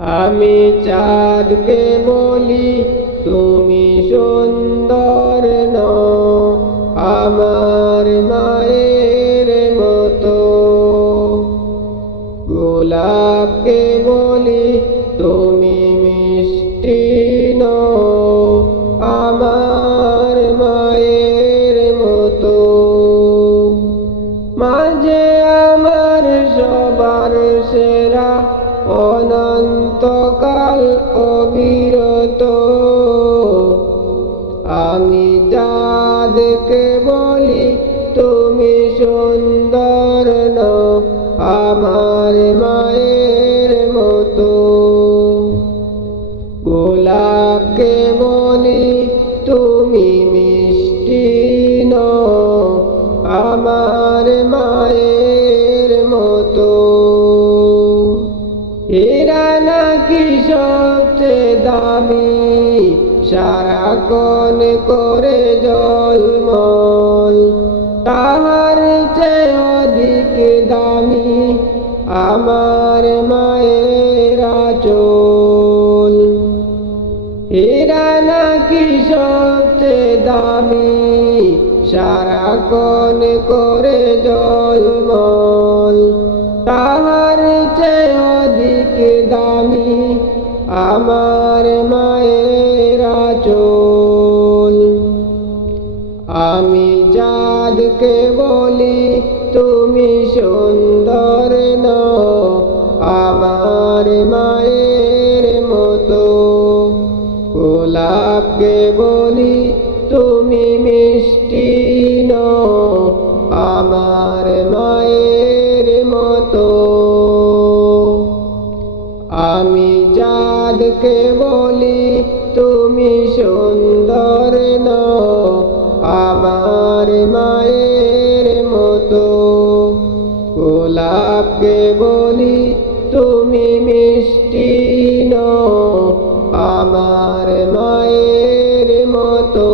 আমি চাঁদকে বলি তুমি সুন্দর নও, আমার মায়ের মতো। গোলাপকে বলি তুমি মিষ্টি নও, আমার মায়ের মতো। মাঝে আমার সবার সেরা, অনন্তকাল অবিরত। আমি চাঁদকে বলি তুমি সুন্দর নও, আমার মায়ের মতো। গোলাপকে বলি তুমি মিষ্টি নও, আমার মায়ের মতো। হীরা নাকি সবচেয়ে দামি, সারাক্ষণ করে ঝলমল, তাহার চেয়ে অধিক দামি আমার মায়ের আঁচল। হীরা নাকি সবচেয়ে দামি, সারাক্ষণ করে ঝলমল, তাহার চেয়ে অধিক দামি আমার মায়ের আঁচল। আমি চাঁদকে বলি তুমি সুন্দর নও, আমার মায়ের মতো। গোলাপকে বলি তুমি মিষ্টি নও, আমার মায়ের মতো। আমি চাঁদকে বলি তুমি সুন্দর নও, আমার মায়ের মতো। গোলাপকে বলি তুমি মিষ্টি নও, আমার মায়ের মতো।